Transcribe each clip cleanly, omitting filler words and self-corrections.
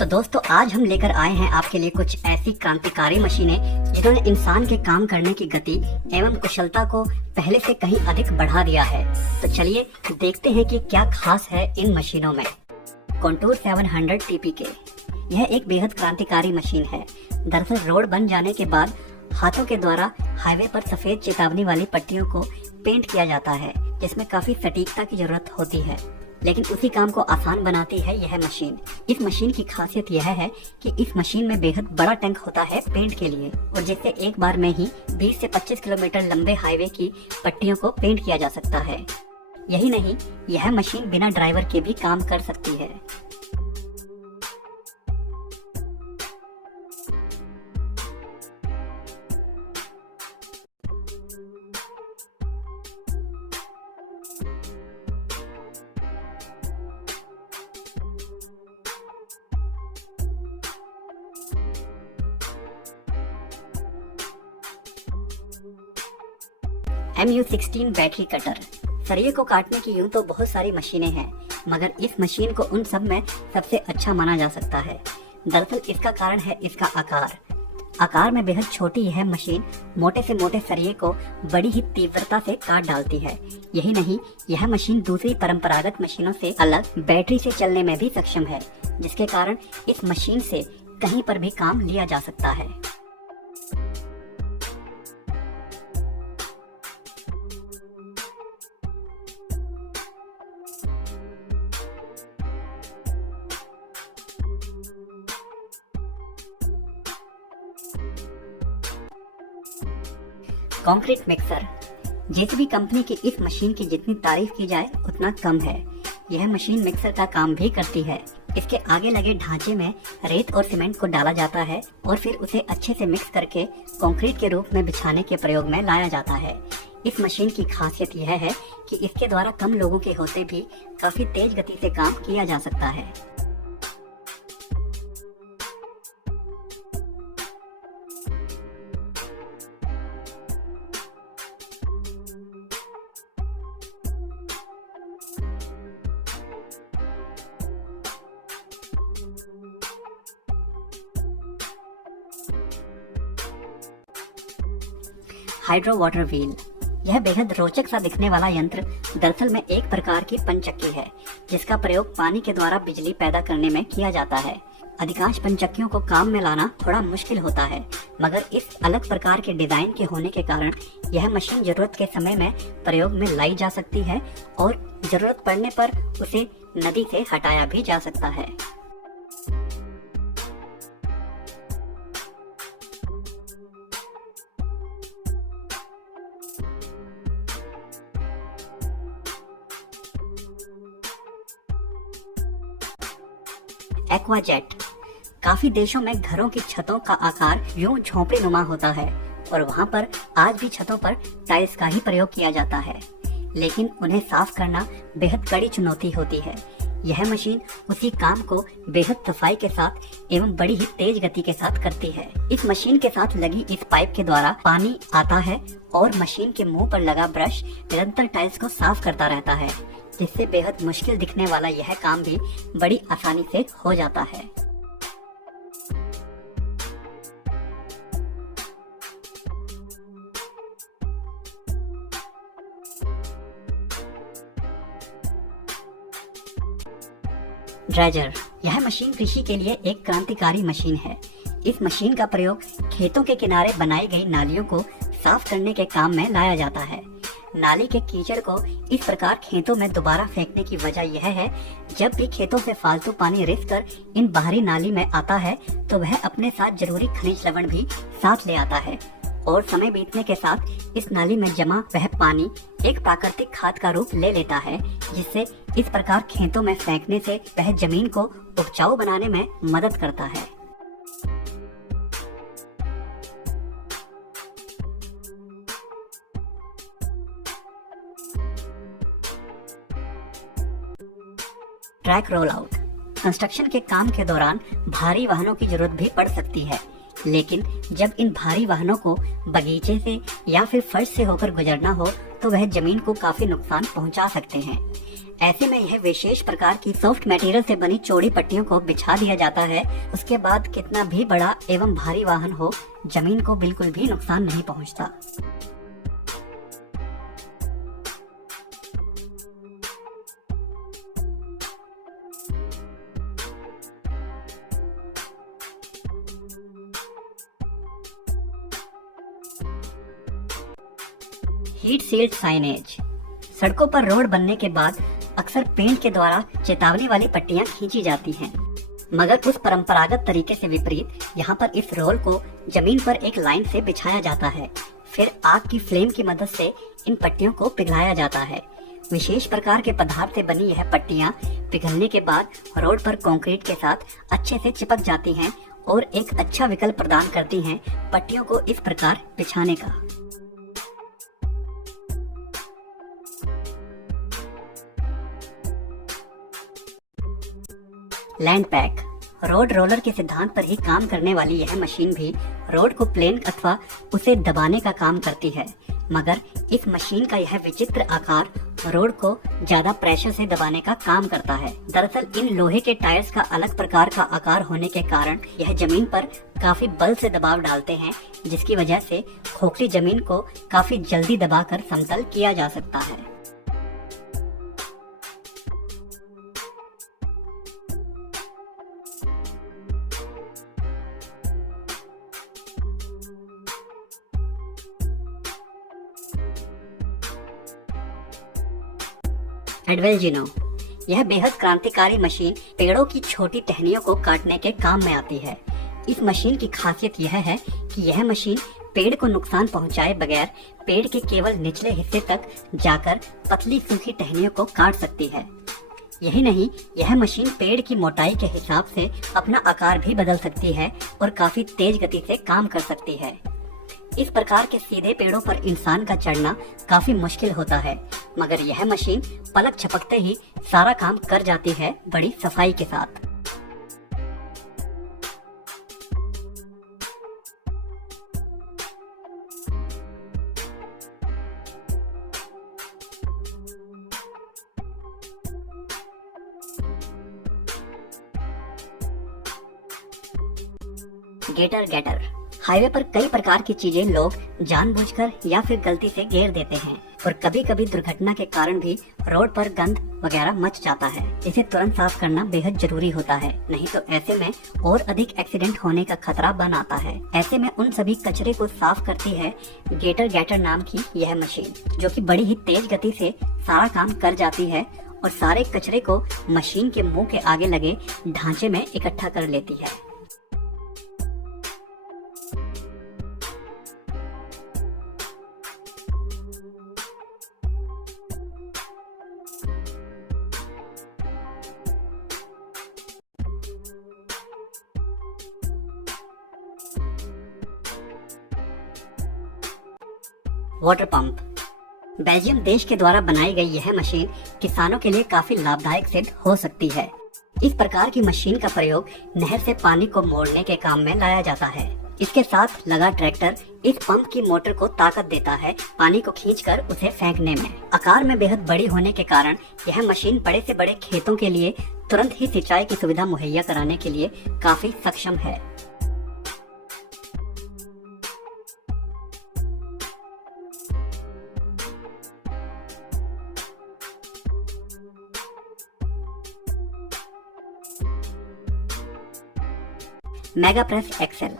तो दोस्तों आज हम लेकर आए हैं आपके लिए कुछ ऐसी क्रांतिकारी मशीनें जिन्होंने इंसान के काम करने की गति एवं कुशलता को पहले से कहीं अधिक बढ़ा दिया है। तो चलिए देखते हैं कि क्या खास है इन मशीनों में। कॉन्टूर 700 TPK यह एक बेहद क्रांतिकारी मशीन है। दरअसल रोड बन जाने के बाद हाथों के द्वारा हाईवे पर सफेद चेतावनी वाली पट्टियों को पेंट किया जाता है, जिसमें काफी सटीकता की जरूरत होती है, लेकिन उसी काम को आसान बनाती है यह मशीन। इस मशीन की खासियत यह है कि इस मशीन में बेहद बड़ा टैंक होता है पेंट के लिए, और जिससे एक बार में ही 20 से 25 किलोमीटर लंबे हाईवे की पट्टियों को पेंट किया जा सकता है। यही नहीं, यह मशीन बिना ड्राइवर के भी काम कर सकती है। MU16 battery cutter. सरिये को काटने की यूं तो बहुत सारी मशीनें हैं, मगर इस मशीन को उन सब में सबसे अच्छा माना जा सकता है। दरअसल इसका कारण है इसका आकार में बेहद छोटी यह मशीन मोटे से मोटे सरिये को बड़ी ही तीव्रता से काट डालती है। यही नहीं, यह मशीन दूसरी परंपरागत मशीनों से अलग बैटरी से चलने में भी सक्षम है, जिसके कारण इस मशीन से कहीं पर भी काम लिया जा सकता है। Concrete mixer. जेसीबी कंपनी की इस मशीन की जितनी तारीफ की जाए उतना कम है। यह मशीन मिक्सर का काम भी करती है। इसके आगे लगे ढांचे में रेत और सीमेंट को डाला जाता है और फिर उसे अच्छे से मिक्स करके कंक्रीट के रूप में बिछाने के प्रयोग में लाया जाता है। इस मशीन की खासियत यह है कि इसके द्वारा कम लोगों के होते भी काफी तेज गति से काम किया जा सकता है। Hydro water wheel. यह बेहद रोचक सा दिखने वाला यंत्र दरअसल में एक प्रकार की पनचक्की है, जिसका प्रयोग पानी के द्वारा बिजली पैदा करने में किया जाता है। अधिकांश पनचक्कियों को काम में लाना थोड़ा मुश्किल होता है, मगर इस अलग प्रकार के डिजाइन के होने के कारण यह मशीन जरूरत के समय में प्रयोग में लाई जा सकती है और जरूरत पड़ने पर उसे नदी से हटाया भी जा सकता है। एक्वाजेट। काफी देशों में घरों की छतों का आकार यूं झोंपड़ी नुमा होता है और वहां पर आज भी छतों पर टाइल्स का ही प्रयोग किया जाता है, लेकिन उन्हें साफ करना बेहद कड़ी चुनौती होती है। यह मशीन उसी काम को बेहद सफाई के साथ एवं बड़ी ही तेज गति के साथ करती है। इस मशीन के साथ लगी इस पाइप के द्वारा पानी आता है और मशीन के मुंह पर लगा ब्रश निरंतर टाइल्स को साफ करता रहता है, जिससे बेहद मुश्किल दिखने वाला यह काम भी बड़ी आसानी से हो जाता है। ड्रेजर। यह मशीन कृषि के लिए एक क्रांतिकारी मशीन है। इस मशीन का प्रयोग खेतों के किनारे बनाई गई नालियों को साफ करने के काम में लाया जाता है। नाली के कीचड़ को इस प्रकार खेतों में दोबारा फेंकने की वजह यह है, जब भी खेतों से फालतू पानी रिस कर इन बाहरी नाली में आता है तो वह अपने साथ जरूरी खनिज लवण भी साथ ले आता है, और समय बीतने के साथ इस नाली में जमा वह पानी एक प्राकृतिक खाद का रूप ले लेता है, जिससे इस प्रकार खेतों में फेंकने से वह जमीन को उपजाऊ बनाने में मदद करता है। Track roll out. कंस्ट्रक्शन के काम के दौरान भारी वाहनों की जरूरत भी पड़ सकती है, लेकिन जब इन भारी वाहनों को बगीचे से या फिर फर्श से होकर गुजरना हो तो वह जमीन को काफी नुकसान पहुंचा सकते हैं। ऐसे में यह विशेष प्रकार की सॉफ्ट मटेरियल से बनी चौड़ी पट्टियों को बिछा दिया जाता है। उसके बाद कितना भी बड़ा एवं भारी वाहन हो, जमीन को बिल्कुल भी नुकसान नहीं पहुंचता। Heat sealed signage. सड़कों पर रोड बनने के बाद अक्सर पेंट के द्वारा चेतावनी वाली पट्टियां खींची जाती हैं, मगर उस परंपरागत तरीके से विपरीत यहाँ पर इस रोल को जमीन पर एक लाइन से बिछाया जाता है। फिर आग की फ्लेम की मदद से इन पट्टियों को पिघलाया जाता है। विशेष प्रकार के पदार्थ से बनी यह पट्टियां पिघलने के बाद रोड पर कंक्रीट के साथ अच्छे से चिपक जाती हैं और एक अच्छा विकल्प प्रदान करती हैं पट्टियों को इस प्रकार बिछाने का। Land pack. रोड रोलर के सिद्धांत पर ही काम करने वाली यह मशीन भी रोड को प्लेन अथवा उसे दबाने का काम करती है, मगर इस मशीन का यह विचित्र आकार रोड को ज्यादा प्रेशर से दबाने का काम करता है। दरअसल इन लोहे के टायर्स का अलग प्रकार का आकार होने के कारण यह जमीन पर काफी बल से दबाव डालते हैं, जिसकी वजह से खोखली जमीन को काफी जल्दी दबाकर समतल किया जा सकता है। एडवेल्जिनो। यह बेहद क्रांतिकारी मशीन पेड़ों की छोटी टहनियों को काटने के काम में आती है। इस मशीन की खासियत यह है कि यह मशीन पेड़ को नुकसान पहुंचाए बगैर पेड़ के केवल निचले हिस्से तक जाकर पतली सूखी टहनियों को काट सकती है। यही नहीं, यह मशीन पेड़ की मोटाई के हिसाब से अपना आकार भी बदल सकती है और काफी तेज गति से काम कर सकती है। इस प्रकार के सीधे पेड़ों पर इंसान का चढ़ना काफी मुश्किल होता है, मगर यह मशीन पलक झपकते ही सारा काम कर जाती है बड़ी सफाई के साथ। गेटर गैटर। हाईवे पर कई प्रकार की चीजें लोग जानबूझकर या फिर गलती से घेर देते हैं और कभी कभी दुर्घटना के कारण भी रोड पर गंद वगैरह मच जाता है। इसे तुरंत साफ करना बेहद जरूरी होता है, नहीं तो ऐसे में और अधिक एक्सीडेंट होने का खतरा बन आता है। ऐसे में उन सभी कचरे को साफ करती है गेटर गैटर नाम की यह मशीन, जो कि बड़ी ही तेज गति से सारा काम कर जाती है और सारे कचरे को मशीन के मुंह के आगे लगे ढांचे में इकट्ठा कर लेती है। Water pump. बेल्जियम देश के द्वारा बनाई गई यह मशीन किसानों के लिए काफी लाभदायक सिद्ध हो सकती है। इस प्रकार की मशीन का प्रयोग नहर से पानी को मोड़ने के काम में लाया जाता है। इसके साथ लगा ट्रैक्टर इस पंप की मोटर को ताकत देता है पानी को खींचकर उसे फेंकने में। आकार में बेहद बड़ी होने के कारण यह मशीन बड़े से बड़े खेतों के लिए तुरंत ही सिंचाई की सुविधा मुहैया कराने के लिए काफी सक्षम है। Mega press excel.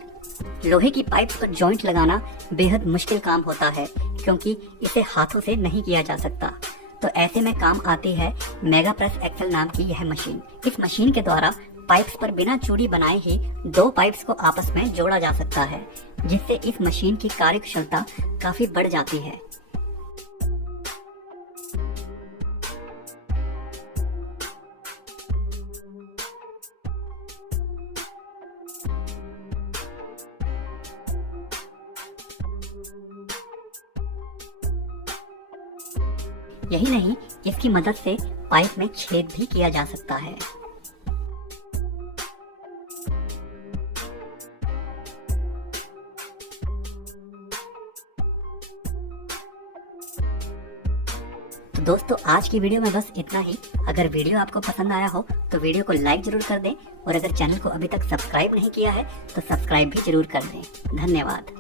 लोहे की पाइप्स पर जॉइंट लगाना बेहद मुश्किल काम होता है, क्योंकि इसे हाथों से नहीं किया जा सकता। तो ऐसे में काम आती है मेगा प्रेस एक्सेल नाम की यह मशीन। इस मशीन के द्वारा पाइप्स पर बिना चूड़ी बनाए ही दो पाइप्स को आपस में जोड़ा जा सकता है, जिससे इस मशीन की कार्यकुशलता काफी बढ़ जाती है। यही नहीं, इसकी मदद से पाइप में छेद भी किया जा सकता है। तो दोस्तों आज की वीडियो में बस इतना ही। अगर वीडियो आपको पसंद आया हो तो वीडियो को लाइक जरूर कर दें और अगर चैनल को अभी तक सब्सक्राइब नहीं किया है तो सब्सक्राइब भी जरूर कर दें। धन्यवाद।